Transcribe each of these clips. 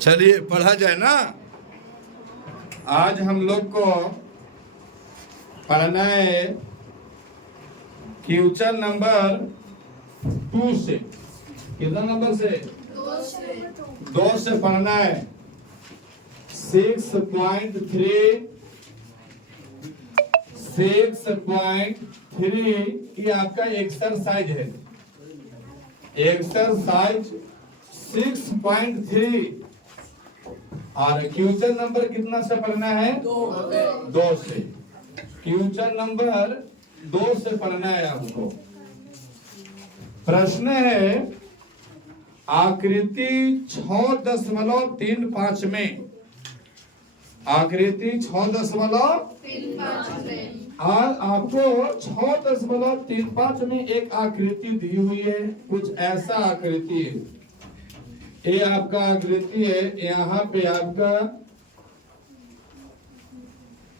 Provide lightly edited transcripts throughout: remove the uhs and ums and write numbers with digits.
चलिए पढ़ा जाए ना। आज हम लोग को पढ़ना है क्वेश्चन नंबर 2 से। कितना नंबर से? 2 से पढ़ना है। 6.3 ये आपका एक्सरसाइज है। एक्सरसाइज 6.3 और क्वेश्चन नंबर कितना से पढ़ना है? 2 से। क्वेश्चन नंबर 2 से पढ़ना है आपको। प्रश्न है आकृति 6.35 में। आकृति 6.35 में और आपको 6.35 में एक आकृति दी हुई है। कुछ ऐसा आकृति है। ये आपका आकृति है। यहाँ पे आपका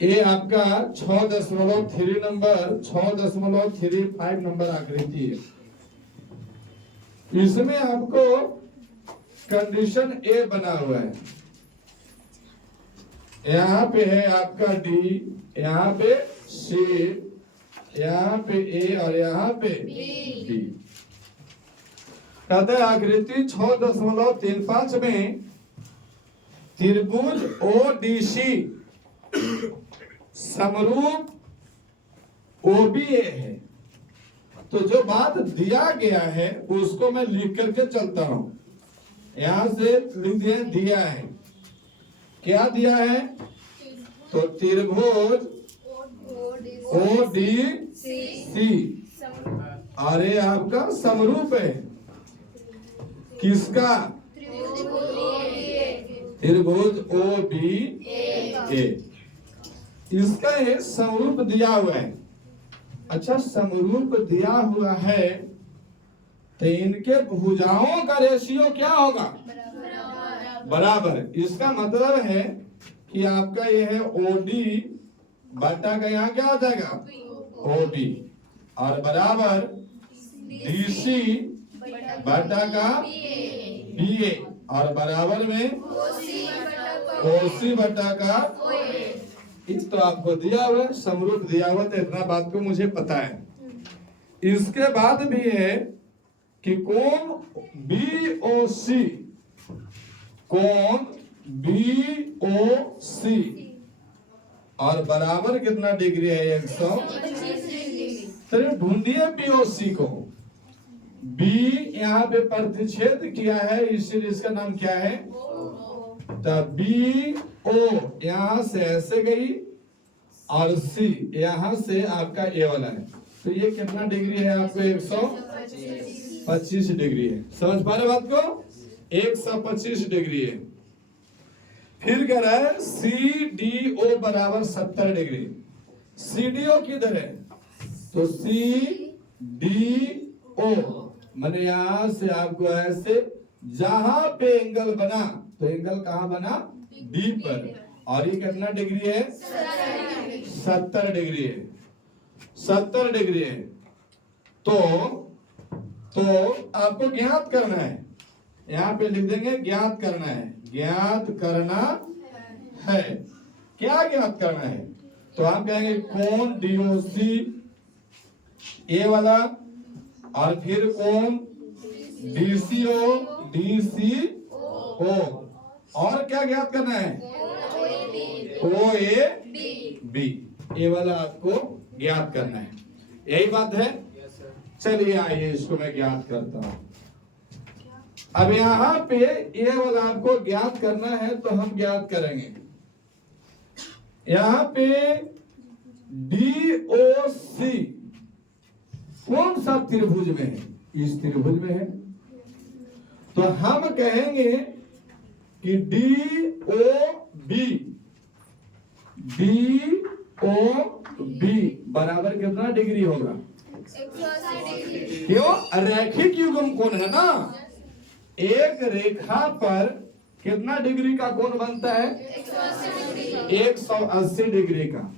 ये आपका 6.3 नंबर 6.35 नंबर आकृति है। इसमें आपको कंडीशन ए बना हुआ है। यहाँ पे है आपका डी, यहाँ पे सी, यहाँ पे ए और यहाँ पे बी। कहते हैं आकृति 6.35 में त्रिभुज ओडीसी समरूप ओबीए है। तो जो बात दिया गया है उसको मैं लिख करके चलता हूं। यहां से लिख दिया है। क्या दिया है? तो त्रिभुज ओडीसी और ये आपका समरूप है। किसका? त्रिभुज ओबीए। इसका ये समरूप दिया हुआ है। अच्छा, समरूप दिया हुआ है तो इनके भुजाओं का रेशियो क्या होगा? बराबर। इसका मतलब है कि आपका ये है ओडी बटा का यहाँ क्या आ जाएगा? ओबी और बराबर डीसी बटा का बीए और बराबर में ओसी बटा का। इस तो आपको दिया हुआ है, समरूप दिया हुआ, तो इतना बात को मुझे पता है। इसके बाद भी है कि कोण बीओसी, कोण बीओसी और बराबर कितना डिग्री है? 125। तो ढूंढिए बीओसी को। बी यहाँ पे प्रतिच्छेद किया है, इसलिए इसका नाम क्या है? तब बी ओ यहां से ऐसे गई और सी यहां से आपका ए वाला है। तो ये कितना डिग्री है आपको? 125 डिग्री है। समझ पा रहे बात को? 125 डिग्री है। फिर कह रहा है सी डी ओ बराबर 70 डिग्री। सी डी ओ किधर है? तो सी डी ओ मैंने यहां से आपको ऐसे जहां पे एंगल बना, तो एंगल कहां बना? डी पर। और ये कितना डिग्री है? 70 डिग्री है। 70 डिग्री है। तो आपको ज्ञात करना है। यहाँ पे लिख देंगे ज्ञात करना है। ज्ञात करना है। क्या ज्ञात करना है? तो आप कहेंगे कोण डीओसी ए वाला और फिर कोण डीसीओ और क्या ज्ञात करना है? ओ ए बी, ये वाला आपको ज्ञात करना है। यही बात है। चलिए आइए इसको मैं ज्ञात करता हूं। अब यहां पे ये वाला आपको ज्ञात करना है तो हम ज्ञात करेंगे। यहां पे डीओसी कौन सा त्रिभुज में है? इस त्रिभुज में है। तो हम कहेंगे कि डी ओ बी बराबर कितना डिग्री होगा? 180 क्यों? रैखिक युग्म कोण है ना। एक रेखा पर कितना डिग्री का कोण बनता है? 180 डिग्री का।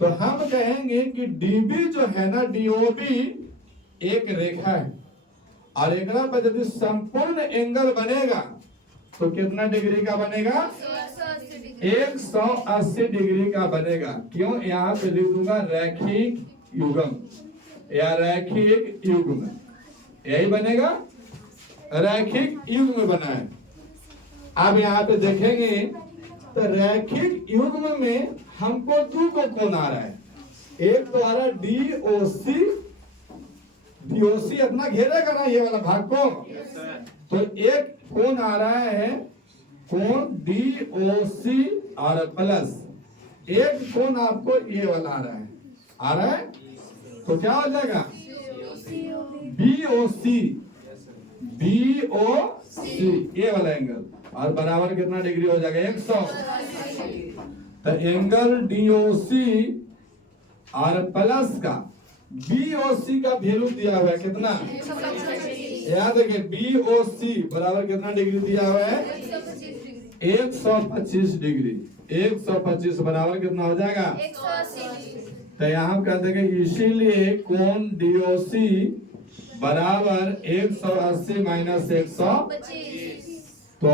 तो हम कहेंगे कि डीबी जो है ना, डीओबी एक रेखा है और एक पर यदि संपूर्ण एंगल बनेगा तो कितना डिग्री का बनेगा? 180 डिग्री का बनेगा। क्यों? यहाँ पे लिख दूंगा रैखिक युग्म या रैखिक युग्म, यही बनेगा, रैखिक युग्म बना है। अब यहाँ पे देखेंगे तो रैखिक युग्म में हमको दो को कोण आ रहा है। एक तो आ रहा है DOC, DOC अपना घेरेगा ना ये वाला भाग को, तो एक कोण आ रहा है कोण DOC और प्लस एक कोण आपको ये वाला आ रहा है, तो क्या हो जाएगा? BOC ये वाला एंगल, और बराबर कितना डिग्री हो जाएगा? 100। तो एंगल DOC और प्लस का BOC का वैल्यू दिया हुआ है कितना? याद रखिए BOC बराबर कितना डिग्री दिया हुआ है? 125 डिग्री। 125 बराबर कितना हो जाएगा? 180। तो यहाँ कहते हैं इसीलिए कोण DOC बराबर 180 माइनस 125। तो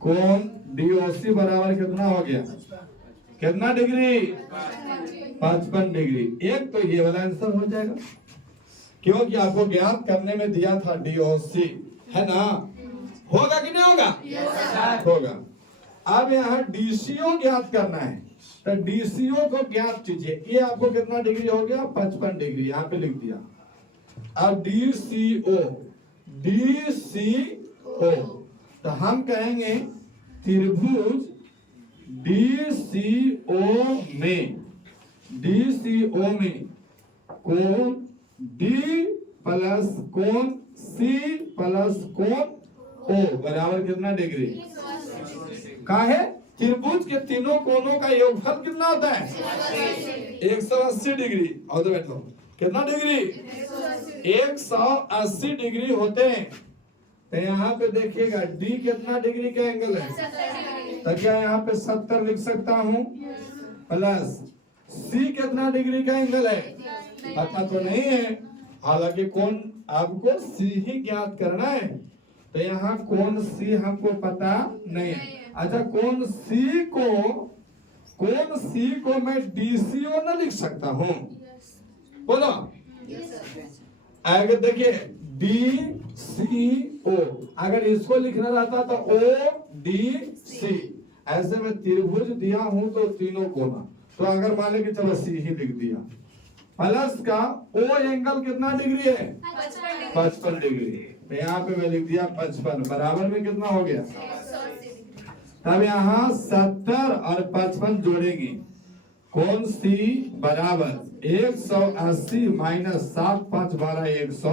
कोण DOC बराबर कितना हो गया? कितना डिग्री? 55 डिग्री। एक तो ये वाला आंसर हो जाएगा, क्योंकि आपको ज्ञात करने में दिया था DOC, है ना? होगा कि नहीं होगा? होगा। अब यहाँ DCO ज्ञात करना है, तो DCO को ज्ञात कीजिए। ये आपको कितना डिग्री हो गया? 55 डिग्री, यहाँ पे लिख दिया। अब DCO तो हम कहेंगे त्रिभुज DCO में कोण D प्लस कोण C प्लस कोण O बराबर कितना डिग्री? काहे? त्रिभुज के तीनों कोणों का योगफल कितना होता है? 180 डिग्री। और तो बैठो, कितना डिग्री? 180 डिग्री होते हैं। तो यहाँ पे देखिएगा D कितना डिग्री का एंगल है? तो क्या यहाँ पे 70 लिख सकता हूँ? प्लस C कितना डिग्री का एंगल है? पता तो नहीं है, हालांकि कोण आपको C ही ज्ञात करना है। तो यहाँ कोण C हमको पता नहीं है। अच्छा, कोण C को मैं DCO न लिख सकता हूँ? बोलो। अगर देखिए DCO, अगर इसको लिखना रहता तो ODC। ऐसे में त्रिभुज दिया हूं तो तीनों कोना, तो अगर मान ले कि चलो C ही लिख दिया। प्लस का O एंगल कितना डिग्री है? 55 डिग्री। तो यहाँ पे मैं लिख दिया 55, बराबर में कितना हो गया? तब यहाँ 70 और 55 जोड़ेंगे। कोण C बराबर 180 माइनस 7 5 12 100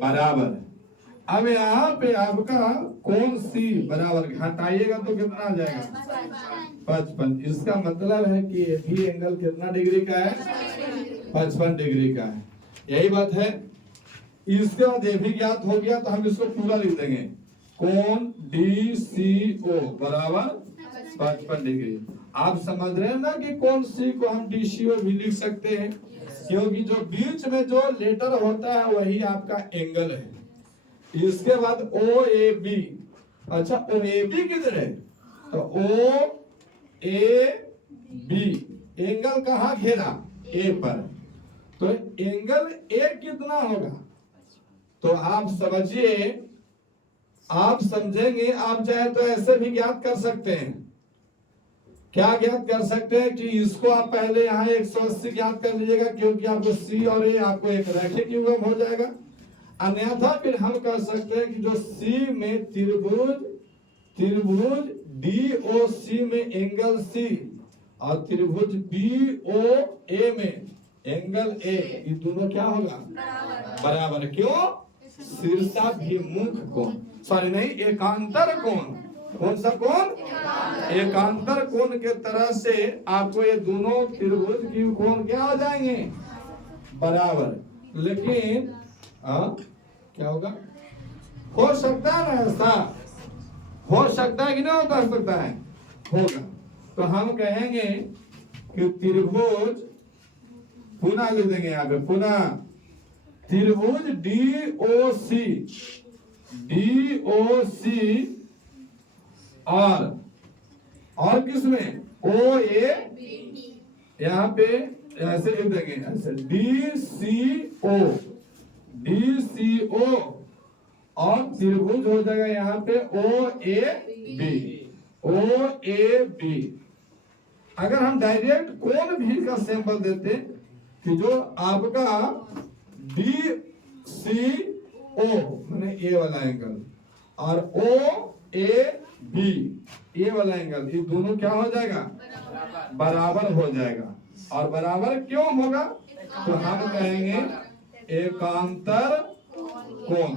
बराबर। अब यहाँ पे आपका कोण C बराबर घटाइएगा तो कितना आ जाएगा? 55। इसका मतलब है कि ये भी एंगल कितना डिग्री का है? 55 डिग्री का है। यही बात है। इसके बाद ये भी ज्ञात हो गया, तो हम इसको पूरा लिख देंगे। कोण DCO बराबर 55 डिग्री। आप समझ रहे हैं ना कि कोण C को हम DCO भी लिख सकते हैं, क्योंकि जो बीच में जो लेटर होता है वही आपका एंगल है। इसके बाद OAB। अच्छा, OAB किधर है? तो OAB एंगल कहाँ घेरा? A पर। तो एंगल A कितना होगा? तो आप समझिए, आप समझेंगे। आप चाहे तो ऐसे भी ज्ञात कर सकते हैं। क्या ज्ञात कर सकते हैं कि इसको आप पहले यहाँ 180 ज्ञात कर लीजिएगा, क्योंकि आपको C और A आपको एक रैखिक युग्म हो जाएगा। अन्यथा फिर हम कर सकते हैं कि जो C में त्रिभुज DOC में एंगल C और त्रिभुज BOA में एंगल A, ये दोनों क्या होगा? बराबर। क्यों? शीर्षाभिमुख कोण, सॉरी नहीं, एकांतर कोण। कौन सा कोण? एकांतर कोण के तरह से आपको ये दोनों त्रिभुज की कोण क्या हो जाएंगे? बराबर। लेकिन क्या होगा? हो सकता है ना ऐसा? हो सकता है कि नहीं हो सकता है? होगा। तो हम कहेंगे कि त्रिभुज, पुनः लिख देंगे यहाँ पे, पुनः त्रिभुज DOC और किसमें ओ ए, यहाँ पे ऐसे लिख देंगे, ऐसे DCO और त्रिभुज हो जाएगा यहाँ पे OAB। अगर हम डायरेक्ट कोण भी का सैंपल देते कि जो आपका DCO माने ए वाला एंगल और OAB ये वाला एंगल, ये दोनों क्या हो जाएगा, बराबर हो जाएगा। और बराबर क्यों होगा, तो हम कहेंगे एकांतर कोण।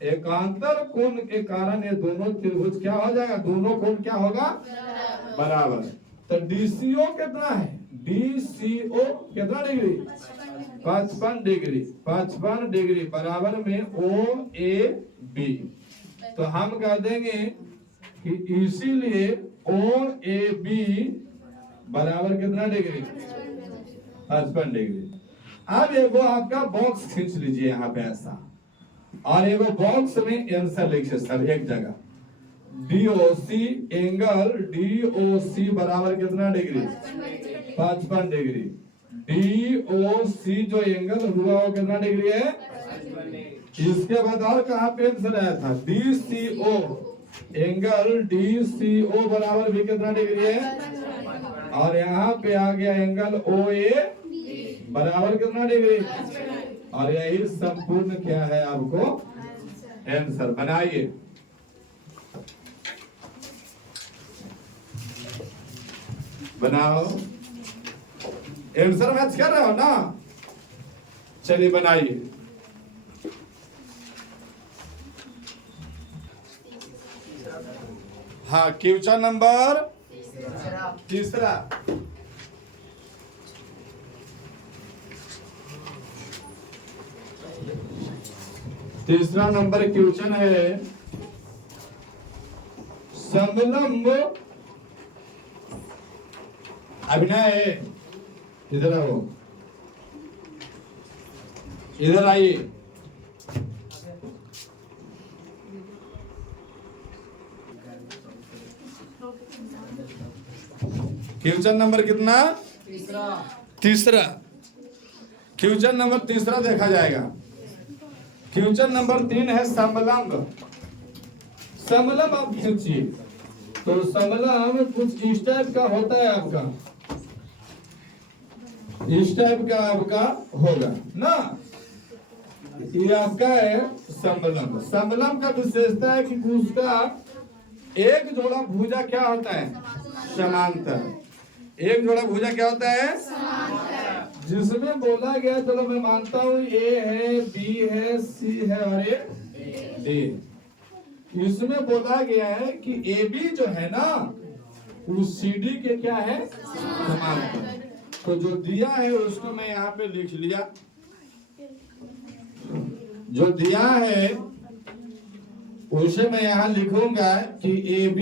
एकांतर कोण के कारण ये दोनों त्रिभुज क्या हो जाएगा, दोनों कोण क्या होगा, बराबर। तो DCO कितना है, DCO कितना डिग्री, 55 डिग्री, 55 डिग्री बराबर में OAB। तो हम कह देंगे कि इसीलिए OAB बराबर कितना डिग्री, 55 डिग्री। अब एगो आपका बॉक्स खींच लीजिए यहाँ पे ऐसा, और एगो बॉक्स में आंसर लिखिए सर एक जगह। DOC एंगल DOC बराबर कितना डिग्री, 55 डिग्री। DOC जो एंगल हुआ वो कितना डिग्री है, इसके बाद और कहाँ पे आंसर आया था, DCO एंगल DCO बराबर भी कितना डिग्री है, और यहाँ पे आ गया एंगल OA बराबर कितना डिग्री। और यही संपूर्ण क्या है आपको आंसर। बनाइए, बनाओ, आंसर मैच कर रहे हो ना, चलिए बनाइए। हाँ, क्वेश्चन नंबर तीसरा। तीसरा नंबर क्वेश्चन है, समलंब अभिनय, इधर आओ, इधर आइए। क्वेश्चन नंबर कितना, तीसरा। क्वेश्चन नंबर तीसरा देखा जाएगा। क्वेश्चन नंबर 3 है समलंब। समलंब आप खींचिए, तो समलंब कुछ इस टाइप का होता है आपका, इस टाइप का आपका होगा ना, ये आपका है समलंब। समलंब का विशेषता है कि उसका एक जोड़ा भुजा क्या होता है, समांतर। एक जोड़ा भुजा क्या होता है, जिसमें बोला गया, चलो मैं मानता हूं A है, B है, C है और ये D। इसमें बोला गया है कि AB जो है ना, उस CD के क्या है, समांतर। तो जो दिया है उसको मैं यहाँ पे लिख लिया, जो दिया है उसे मैं यहाँ लिखूंगा कि AB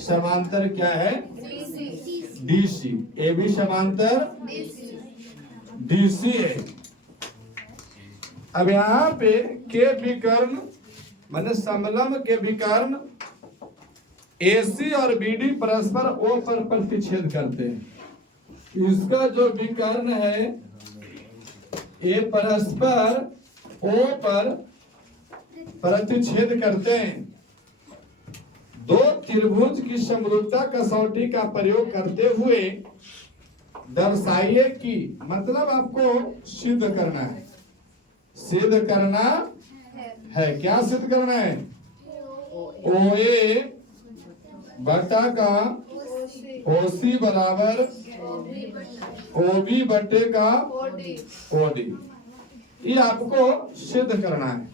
समांतर क्या है, DC। AB समांतर DC है। अब यहाँ पे के विकर्ण माने समलंब के विकर्ण AC और BD परस्पर O पर प्रतिच्छेद करते हैं। इसका जो विकर्ण है ये परस्पर O पर प्रतिच्छेद करते हैं। दो त्रिभुज की समरूपता कसौटी का प्रयोग करते हुए दर्शाइए कि, मतलब आपको सिद्ध करना है, सिद्ध करना है, क्या सिद्ध करना है, OA बटा का OC बराबर OB बटे का OD, ये आपको सिद्ध करना है।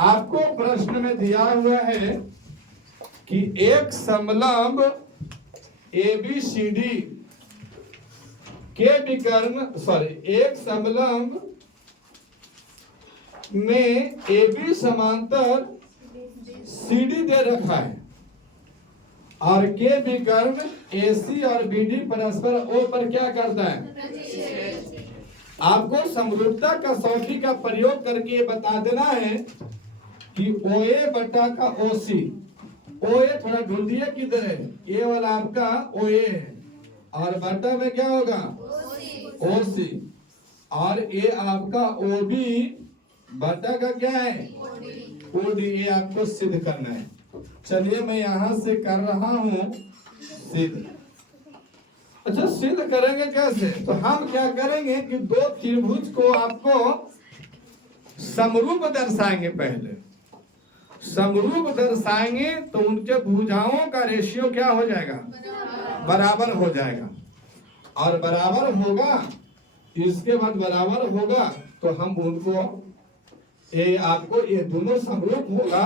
आपको प्रश्न में दिया हुआ है कि एक समलंब ABCD के विकर्ण, एक समलंब में AB समांतर CD दे रखा है और के विकर्ण AC और BD परस्पर O पर क्या करता है। आपको समरूपता कसौटी का प्रयोग करके बता देना है कि OA बटा का OC ओ ए थोड़ा ढूंढिए किधर है, ए वाला आपका ओ ए है, और बटा में क्या होगा ओ सी, और ए आपका ओ बी बटा का क्या है ओ डी। ये आपको सिद्ध करना है। चलिए मैं यहां से कर रहा हूं सिद्ध। अच्छा सिद्ध करेंगे कैसे, तो हम क्या करेंगे कि दो त्रिभुज को आपको समरूप दर्शाएंगे। पहले समरूप दर्शाएंगे तो उनके भुजाओं का रेशियो क्या हो जाएगा, बराबर हो जाएगा, और बराबर होगा, इसके बाद बराबर होगा तो हम उनको ये आपको ये दोनों समरूप होगा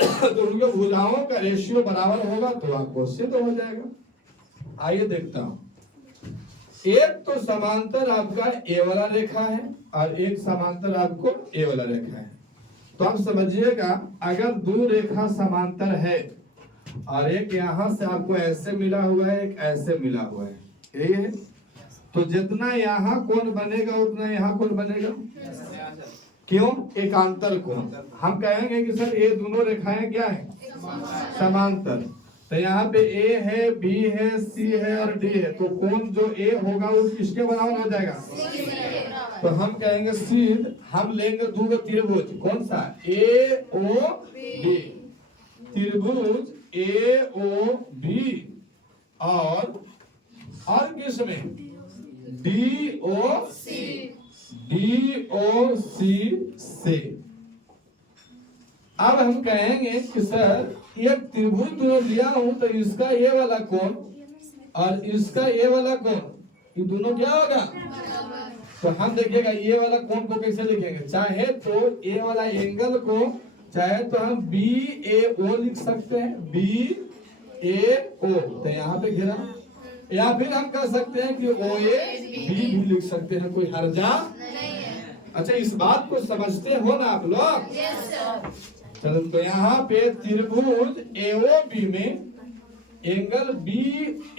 तो उनके भुजाओं का रेशियो बराबर होगा तो आपको सिद्ध हो जाएगा। आइए देखता हूं। एक तो समांतर आपका ए वाला रेखा है और एक समांतर आपको ए वाला रेखा है। तो आप समझिएगा, अगर दो रेखा समांतर है और एक यहां से आपको ऐसे मिला हुआ है, एक ऐसे मिला हुआ है, यही है, तो जितना यहाँ कोण बनेगा उतना यहाँ कोण बनेगा। क्यों? एकांतर कोण। हम कहेंगे कि सर ये दोनों रेखाएं क्या है, समांतर। तो यहाँ पे ए है, बी है, सी है और डी है, तो कोण जो ए होगा वो किसके बराबर हो जाएगा, तो हम कहेंगे सिद्ध। हम लेंगे दो त्रिभुज, कौन सा, ए ओ बी, त्रिभुज ए ओ बी और किसमें डी ओ सी से। अब हम कहेंगे कि सर एक त्रिभुज दोनों लिया हूं तो इसका ये वाला कोण और इसका ये वाला कोण, ये दोनों क्या होगा, तो हम देखिएगा ये वाला कोण को कैसे लिखेंगे। चाहे तो ए वाला एंगल को चाहे तो हम बी ए ओ लिख सकते हैं, बी ए ओ, तो यहाँ पे घेरा, या फिर हम कह सकते हैं कि ओ ए बी भी लिख सकते हैं, कोई हर्जा नहीं है। अच्छा इस बात को समझते हो ना आप लोग? चलो तो यहाँ पे त्रिभुज एओ बी में एंगल बी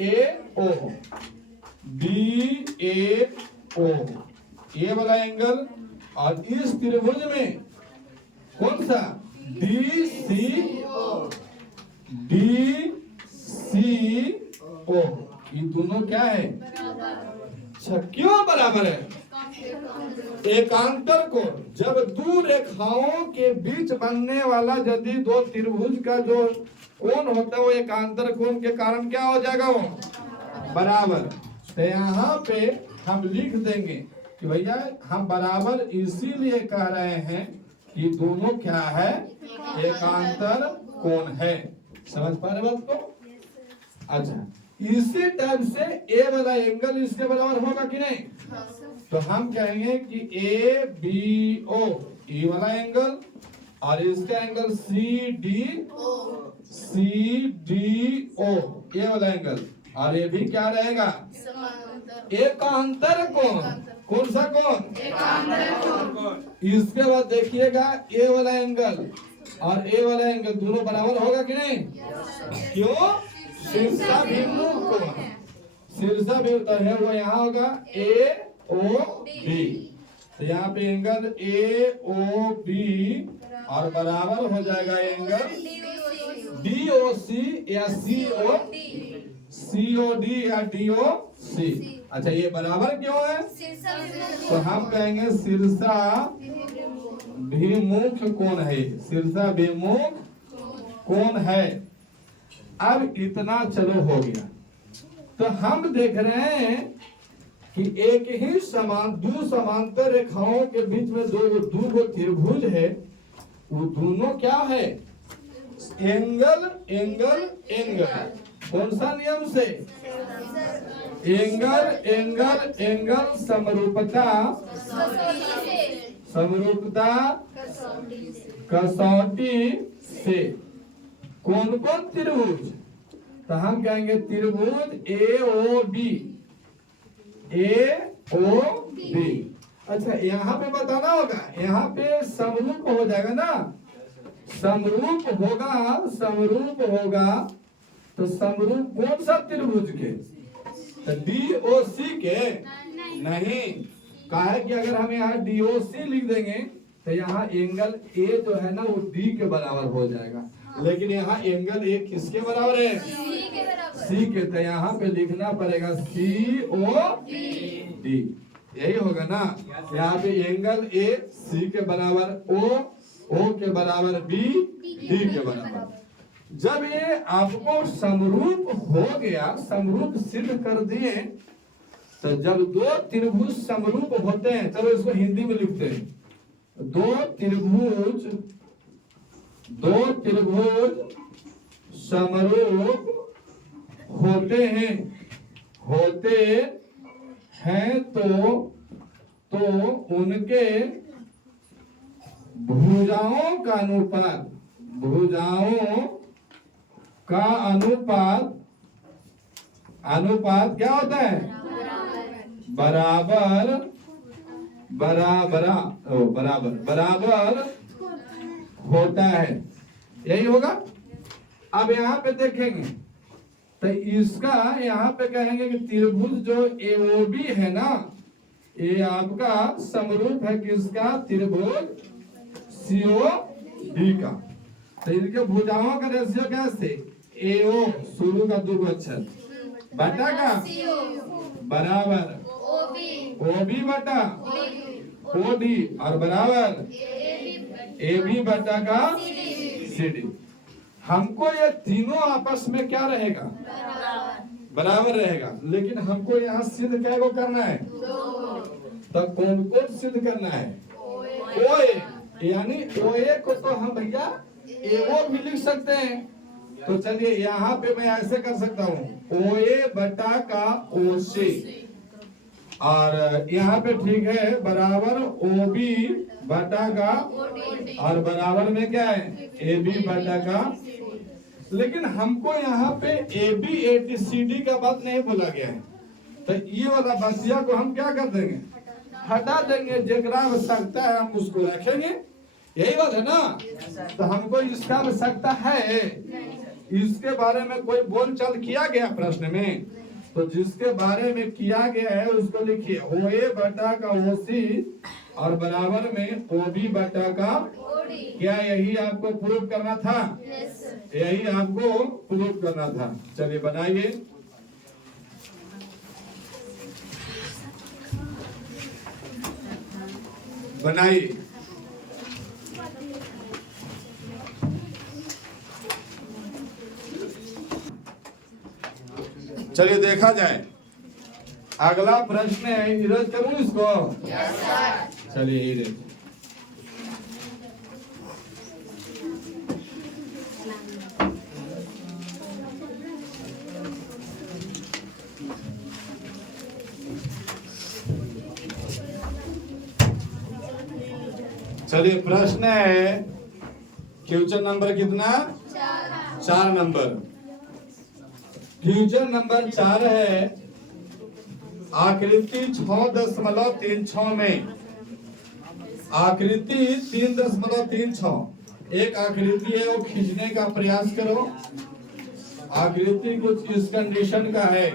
ए ओ, बी ए ओ ये वाला एंगल, और इस त्रिभुज में कौन सा, डी सी ओ, ये दोनों क्या है, अच्छा क्यों बराबर है, एकांतर कोण। जब दो रेखाओं के बीच बनने वाला यदि दो त्रिभुज का जो कोण होता है वो एकांतर कोण के कारण क्या हो जाएगा, वो बराबर। तो यहाँ पे हम लिख देंगे कि भैया हम बराबर इसीलिए कह रहे हैं कि दोनों क्या है, एकांतर कोण है। समझ पा रहे बात को? अच्छा इसी टाइप से ए वाला एंगल इसके बराबर होगा कि नहीं, तो हम कहेंगे कि ए बी ओ ये वाला एंगल और इसका एंगल सी डी ओ ये वाला एंगल, और ये भी क्या रहेगा, एकांतर कोण। कौन सा कोण, एकांतर कोण। इसके बाद देखिएगा ए वाला एंगल और ए वाला एंगल दोनों बराबर होगा कि नहीं, क्यों, शीर्षाभिमुख कोण, शीर्षाभिमुख है वो यहाँ होगा ए ओ बी, तो यहाँ पे एंगल ए ओ बी और बराबर हो जाएगा एंगल डी ओ सी या सी ओ डी या डी ओ सी। अच्छा ये बराबर क्यों है, तो हम कहेंगे शीर्षाभिमुख कोण है, शीर्षाभिमुख कोण है। अब इतना चलो हो गया, तो हम देख रहे हैं कि एक ही दो समांतर रेखाओं के बीच में दो त्रिभुज है, वो दोनों क्या है, एंगल एंगल एंगल। कौन सा नियम से, एंगल एंगल एंगल समरूपता कसौटी से। कौन कौन त्रिभुज, तो हम कहेंगे त्रिभुज ए ओ बी, ए ओ बी। अच्छा यहाँ पे बताना होगा, यहाँ पे समरूप हो जाएगा ना, समरूप होगा तो समरूप कौन सा त्रिभुज के, तो डी ओ सी के नहीं। कहा है कि अगर हम यहाँ डी ओ सी लिख देंगे तो यहाँ एंगल ए जो है ना वो डी के बराबर हो जाएगा, लेकिन यहाँ एंगल ए किसके बराबर है? सी के। तो यहाँ पे लिखना पड़ेगा COD, यही होगा ना। यहाँ पे एंगल ए सी के बराबर, ओ के बराबर, बी डी के बराबर। जब ये आपको समरूप हो गया, समरूप सिद्ध कर दिए, तो जब दो त्रिभुज समरूप होते हैं, चलो इसको हिंदी में लिखते हैं। दो त्रिभुज समरूप होते हैं तो उनके भुजाओं का अनुपात क्या होता है? बराबर होता है, यही होगा। अब यहाँ पे देखेंगे तो इसका यहाँ पे कहेंगे कि त्रिभुज जो AOB है ना, ये आपका समरूप है किसका? त्रिभुज COD का। तो इनके भुजाओं का रेशियो कैसे? AO शुरू का दो अक्षर बटा का बराबर OB बटा OD और बराबर AB बटा का CD। हमको ये तीनों आपस में क्या रहेगा? बराबर रहेगा। लेकिन हमको यहाँ सिद्ध क्या को करना है? तो कौन कौन सिद्ध करना है? OA, यानी OA को तो हम भैया AO भी लिख सकते हैं। तो चलिए यहाँ पे मैं ऐसे कर सकता हूँ, OA बटा का OC, और यहाँ पे ठीक है बराबर OB बटा का, और बराबर में क्या है? AB बटा का। लेकिन हमको यहाँ पे AB ATCD का बात नहीं बोला गया है, तो ये वाला बसिया को हम क्या कर देंगे? हटा देंगे। जेकरा आवश्यकता है हम उसको रखेंगे, यही बात है ना। तो हमको इसका आवश्यकता है, इसके बारे में कोई बोलचाल किया गया प्रश्न में, तो जिसके बारे में किया गया है उसको लिखिए। OA बटा का OC और बराबर में OB बटा का, क्या यही आपको प्रूव करना था? यही आपको प्रूव करना था। चलिए बनाइए। बनाइए। चलिए देखा जाए, अगला प्रश्न है, इरेज करूं इसको? Yes sir. चलिए इरेज। चलिए प्रश्न है, क्वेश्चन नंबर कितना? 4 नंबर। क्वेश्चन नंबर 4 है, आकृति 6.36 में, आकृति 3.36, एक आकृति है वो खींचने का प्रयास करो। आकृति कुछ इस कंडीशन का है,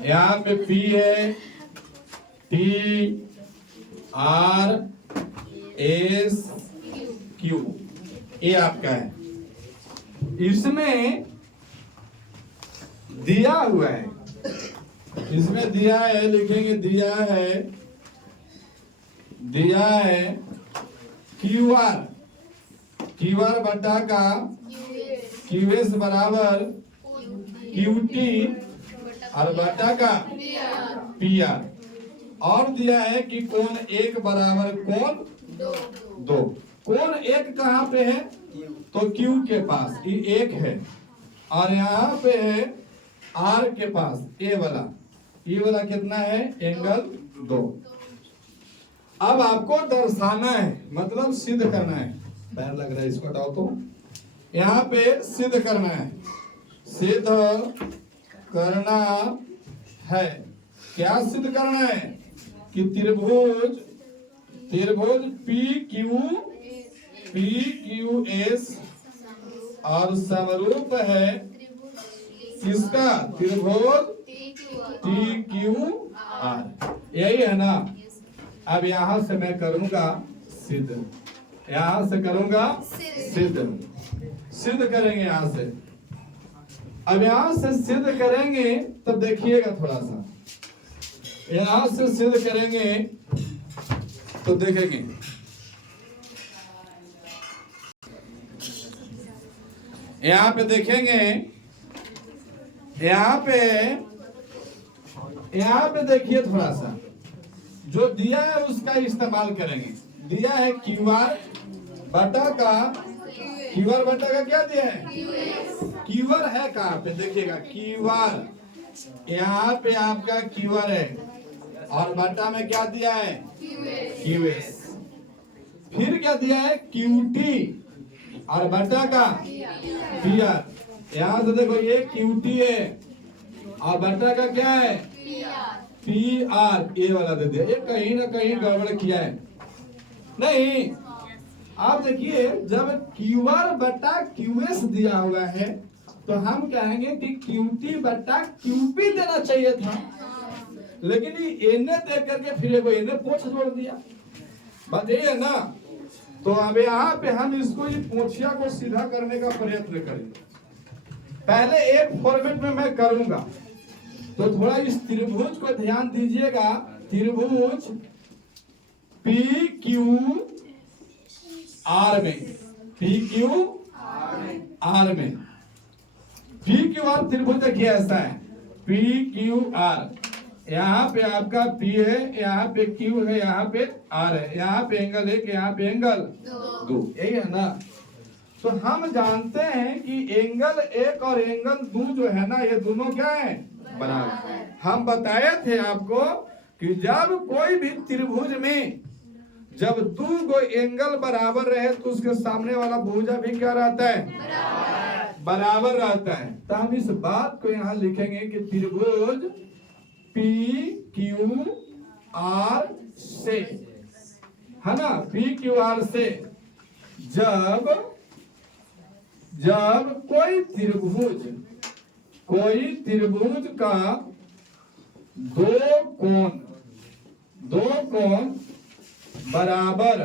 यहाँ पे P है, T R S Q, ये आपका है। इसमें दिया हुआ है, इसमें दिया है, लिखेंगे दिया है QR बटा का QS बराबर QT और बटा का PR, और दिया है कि कोण 1 बराबर कोण 2। कोण 1 कहाँ पे है? तो Q के पास, ये 1 है, और यहाँ पे है R के पास, ये वाला कितना है? एंगल 2। अब आपको दर्शाना है, मतलब सिद्ध करना है। पैर लग रहा है, इसको हटाओ। तो यहाँ पे सिद्ध करना है, सिद्ध करना है। क्या सिद्ध करना है? कि त्रिभुज PQS और समरूप है किसका? त्रिभुज टी क्यू आर। यही है ना। अब यहां से मैं करूंगा सिद्ध, यहां से करूंगा सिद्ध करेंगे यहां से। अब यहां से सिद्ध करेंगे तो देखिएगा थोड़ा सा, यहां से सिद्ध करेंगे तो देखेंगे। यहां पे देखेंगे, यहां पे देखिए थोड़ा सा, जो दिया है उसका इस्तेमाल करेंगे। दिया है क्यूआर बटा का, क्यूआर बटा का क्या दिया है? क्यूआर है कहाँ पे? देखिएगा क्यूआर, यहाँ पे आपका क्यूआर है और बटा में क्या दिया है? क्यूएस। फिर क्या दिया है? क्यूटी और बटा का पीआर। यहाँ से देखो ये क्यूटी है और बटा का क्या है? पीआर। ये वाला दे दिया, ये कहीं ना कहीं गड़बड़ किया है। नहीं, आप देखिए जब क्यूआर बटा क्यूएस दिया हुआ है तो हम कहेंगे कि क्यूटी बटा क्यूपी देना चाहिए था, लेकिन ये एने दे करके फिर एने पोछ जोड़ दिया। बात यही है ना। तो अब यहाँ पे हम इसको ये पोछिया को सीधा करने का प्रयत्न करेंगे। पहले एक फॉर्मेट में मैं करूंगा, तो थोड़ा इस त्रिभुज को ध्यान दीजिएगा। त्रिभुज पी क्यू आर में, पी क्यू आर में, पी क्यू आर त्रिभुज देखिए ऐसा है, पी क्यू आर। यहाँ पे आपका P है, यहाँ पे Q है, यहाँ पे R है, यहाँ पे एंगल एक, यहाँ पे एंगल दो। यही है ना। तो हम जानते हैं कि एंगल एक और एंगल दो जो है ना, ये दोनों क्या है? बराबर। हम बताए थे आपको कि जब कोई भी त्रिभुज में जब दो गो एंगल बराबर रहे तो उसके सामने वाला भुजा भी क्या रहता है? बराबर रहता है। तो हम इस बात को यहाँ लिखेंगे कि त्रिभुज पी क्यू आर से, है ना, पी क्यू आर से जब कोई त्रिभुज का दो कोण बराबर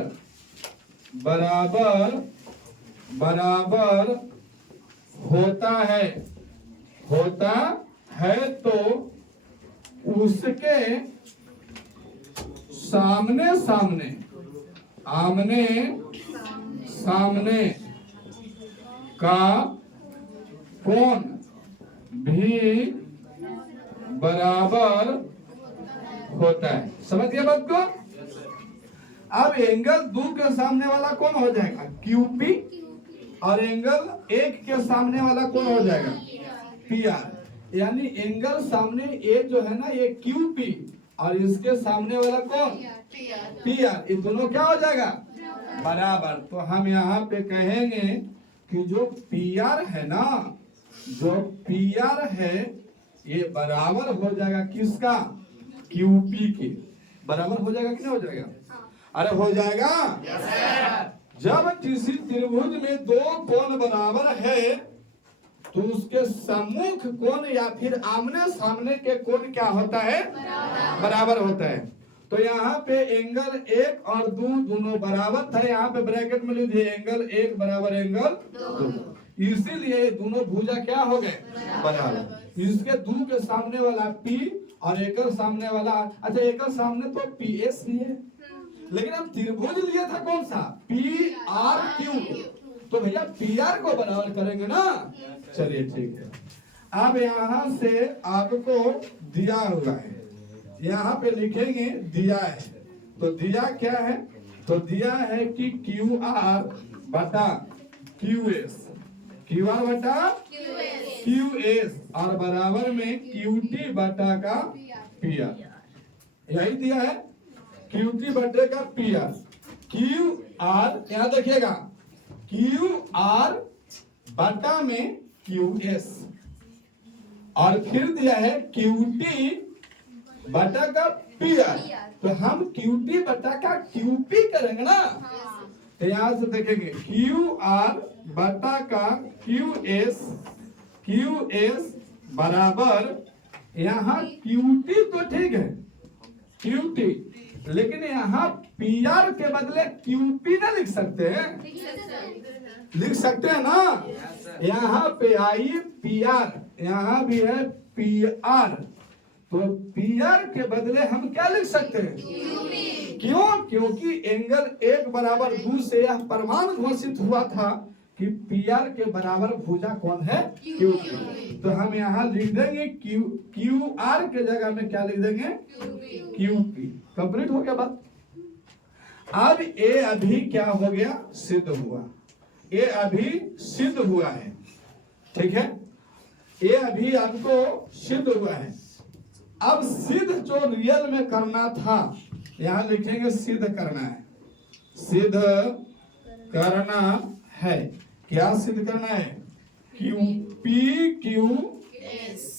होता है तो उसके आमने का कोण भी बराबर होता है। समझ गए बात को? अब एंगल दो के सामने वाला कौन हो जाएगा? क्यूपी, और एंगल एक के सामने वाला कौन हो जाएगा? पीआर। यानी एंगल सामने ए जो है ना, ये क्यूपी, और इसके सामने वाला कौन? पीआर। ये दोनों क्या हो जाएगा? बराबर। तो हम यहाँ पे कहेंगे कि जो पीआर है ना, जो पीआर है ये बराबर हो जाएगा किसका? क्यूपी के। बराबर हो जाएगा कि नहीं हो जाएगा? अरे हो जाएगा। जब किसी त्रिभुज में दो कोण बराबर है तो उसके सम्मुख कोण या फिर आमने सामने के कोण क्या होता है? बराबर होता है। तो यहाँ पे एंगल एक और दो दोनों बराबर था, यहाँ पे ब्रैकेट में लिखिए एंगल एक बराबर एंगल दो, इसीलिए दोनों भुजा क्या हो गए? बराबर। इसके दो के सामने वाला P और एकल सामने वाला, अच्छा एकल सामने तो PS भी है, लेकिन हम त्रिभुज लिया था कौन सा? PRQ। तो भैया PR को बराबर करेंगे ना। चलिए ठीक है। अब यहाँ से आपको दिया हुआ है, यहाँ पे लिखेंगे दिया है। तो दिया क्या है? तो दिया है कि QR बटा QS, QR बटा QS और बराबर में QT बटा का PR। यही दिया है, QT बटे का PR। QR यहाँ देखिएगा, QR बटा में QS, और फिर दिया है QT बटा का PR। तो हम QT बटा का QP करेंगे ना। तो यहां से देखेंगे क्यू आर बटा का क्यू एस बराबर, यहाँ क्यूटी तो ठीक है क्यूटी, लेकिन यहाँ पी आर के बदले क्यूपी ना लिख सकते हैं? लिख सकते हैं ना। यहाँ पे आई पी आर, यहाँ भी है पी आर, तो पी आर के बदले हम क्या लिख सकते हैं? क्यों? क्योंकि एंगल 1 बराबर 2 से यह प्रमाण घोषित हुआ था कि पी आर के बराबर भुजा कौन है? क्यूपी। तो हम यहाँ लिख देंगे क्यू आर के जगह में क्या लिख देंगे? क्यूपी। कंप्लीट हो गया बात। अब ए अभी क्या हो गया? सिद्ध हुआ। ए अभी सिद्ध हुआ है, ठीक है, ए अभी आपको सिद्ध हुआ है। अब सिद्ध जो रियल में करना था, यहां लिखेंगे सिद्ध करना है, सिद्ध करना है। क्या सिद्ध करना है? क्यू पी क्यू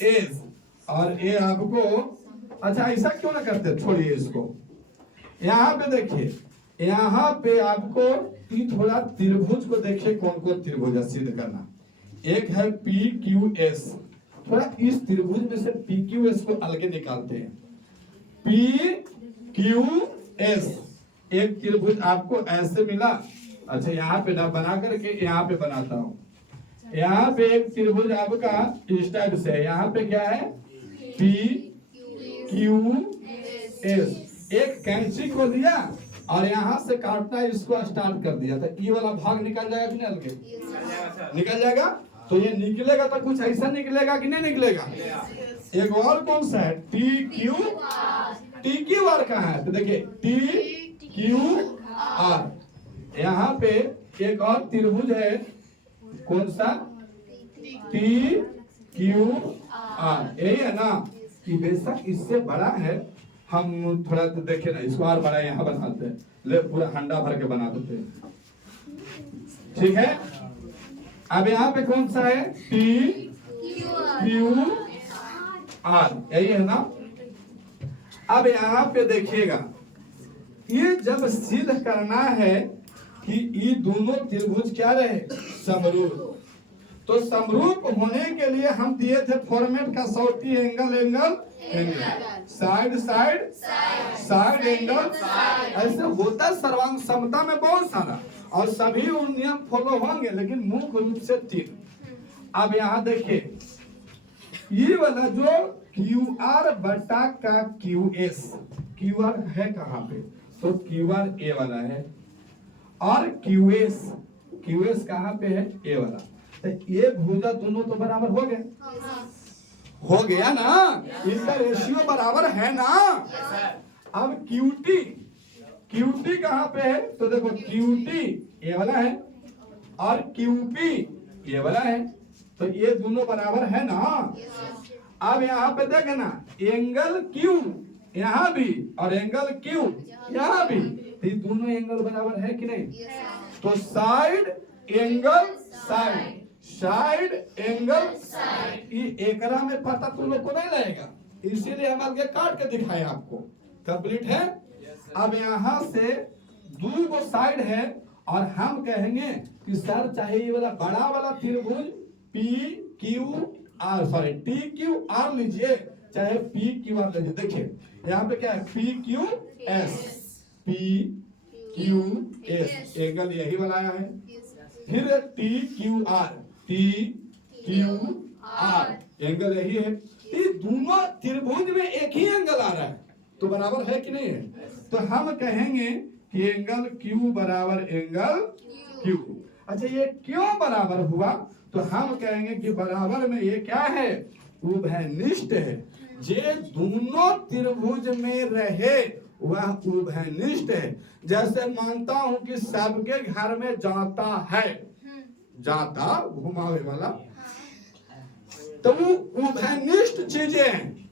एस, और ए आपको, अच्छा ऐसा क्यों ना करते, छोड़िए इसको। यहाँ पे देखिए, यहाँ पे आपको थोड़ा त्रिभुज को देखिए, कौन कौन त्रिभुज सिद्ध करना। एक है पी क्यू एस, थोड़ा इस त्रिभुज में से पी क्यू एस को अलग निकालते हैं। पी क्यू एस एक त्रिभुज आपको ऐसे मिला। अच्छा यहाँ पे ना बना करके यहाँ पे बनाता हूँ। यहाँ पे एक त्रिभुज आपका इस टाइप से है, यहाँ पे क्या है? P Q S. एक कैंची को लिया और यहाँ से काटना इसको स्टार्ट कर दिया, तो ये वाला भाग निकल जाएगा कि नहीं? अलगे निकल जाएगा। तो ये निकलेगा तो कुछ ऐसा निकलेगा कि नहीं निकलेगा? एक और कौन सा है? टी क्यू आर कहाँ है? तो देखिए टी क्यू आर, यहाँ पे एक और त्रिभुज है, कौन सा? T Q R. यही है ना कि बेशक इससे बड़ा है, हम थोड़ा देखे ना, इसको और बड़ा यहाँ बनाते हैं, ले पूरा हंडा भर के बना देते हैं, ठीक है। अब यहाँ पे कौन सा है? टी क्यू आर, यही है ना। अब यहाँ पे देखिएगा, ये जब सिद्ध करना है कि ये दोनों त्रिभुज क्या रहे? समरूप। तो समरूप होने के लिए हम दिए थे फॉर्मेट का 100 angle angle angle, side side side angle, ऐसे होता सर्वांग समता में बहुत सारा, और सभी नियम फॉलो होंगे, लेकिन मुख्य रूप से 3। अब यहाँ देखिए, ये वाला जो क्यू आर बटा का क्यू एस, क्यू आर है कहाँ पे? तो क्यू आर ए वाला है, और क्यू एस कहाँ पे है? ए वाला। तो ये भुजा दोनों तो बराबर हो गए, हो गया ना, इनका रेशियो बराबर है ना। अब क्यूटी कहाँ पे है? तो देखो क्यूटी ये वाला है और क्यूपी ये वाला है, तो ये दोनों बराबर है ना। अब यहाँ पे देखना, एंगल क्यू यहाँ भी और एंगल क्यू यहाँ भी, तो ये दोनों एंगल बराबर है कि नहीं? तो side angle side, side angle side, ये एकरा में पता तुम लोग को नहीं लगेगा, इसीलिए हम आगे काट के दिखाए आपको। कंप्लीट है। अब यहाँ से 2 को साइड है, और हम कहेंगे कि सर चाहे ये वाला बड़ा वाला त्रिभुज P Q R, sorry T Q R लीजिए, चाहे पी क्यू आर लीजिए। देखिए यहाँ पे क्या है? P Q S, P Q S, angle यही वाला है। फिर T Q R, T Q R, angle यही है। ये दोनों त्रिभुज में एक ही एंगल आ रहा है, तो बराबर है कि नहीं है? तो हम कहेंगे कि एंगल क्यू बराबर एंगल क्यू। अच्छा ये क्यों बराबर हुआ? तो हम कहेंगे कि बराबर में ये क्या है? उभयनिष्ठ है। जे दोनों त्रिभुज में रहे वह उभयनिष्ठ है। जैसे मानता हूं कि सबके घर में जाता है, जाता घुमावे वाला, तो वो उभयनिष्ठ चीजें हैं।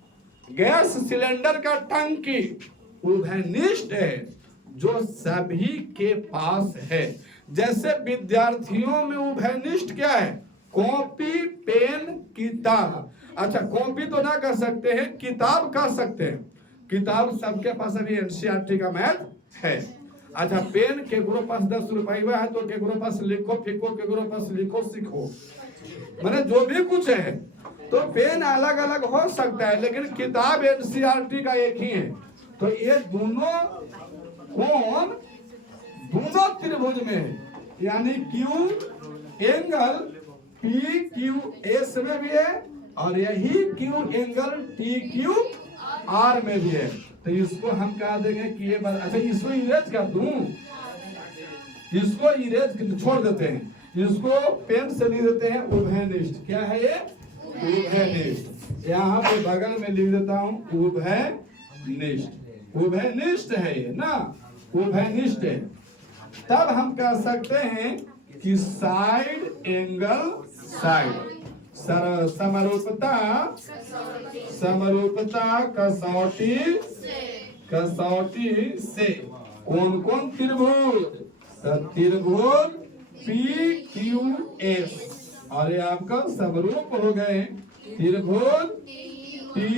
गैस सिलेंडर का टंकी उभयनिष्ठ है, जो सभी के पास है। जैसे विद्यार्थियों में उभयनिष्ठ क्या है? कॉपी पेन किताब। अच्छा कॉपी तो ना कर सकते हैं, किताब कर सकते हैं। किताब सबके पास अभी एनसीईआरटी का मैथ है। अच्छा पेन केकरो पास 10 रुपया है तो केकरो पास लिखो फेंको, केकरो पास लिखो सीखो, माने जो भी कुछ है तो पेन अलग अलग हो सकता है लेकिन किताब एनसीईआरटी का एक ही है। तो ये दोनों कोण दोनों त्रिभुज में है, यानी Q angle P Q S में भी है और यही Q angle T Q R में भी है। तो इसको हम कह देंगे कि ये अच्छा इसको इरेज कर दूं, इसको इरेज छोड़ देते हैं, इसको पेन से लिख देते हैं उभयनिष्ठ। क्या है ये? उभयनिष्ठ। यहाँ पे बगल में लिख देता हूँ उभयनिष्ठ। उभयनिष्ठ है ये ना, उभयनिष्ठ है। तब हम कह सकते हैं कि साइड एंगल साइड समरूपता समरूपता कसौटी कसौटी से कौन कौन त्रिभुज? त्रिभुज पी क्यू एस और ये आपका समरूप हो गए त्रिभुज पी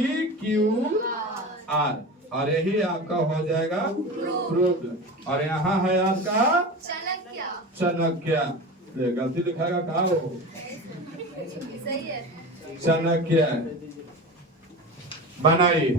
क्यू आर और यही आपका हो जाएगा प्रूव्ड। और यहाँ है आपका चाणक्य। गलती लिखाएगा कहा हो? चाणक्य बनाइए।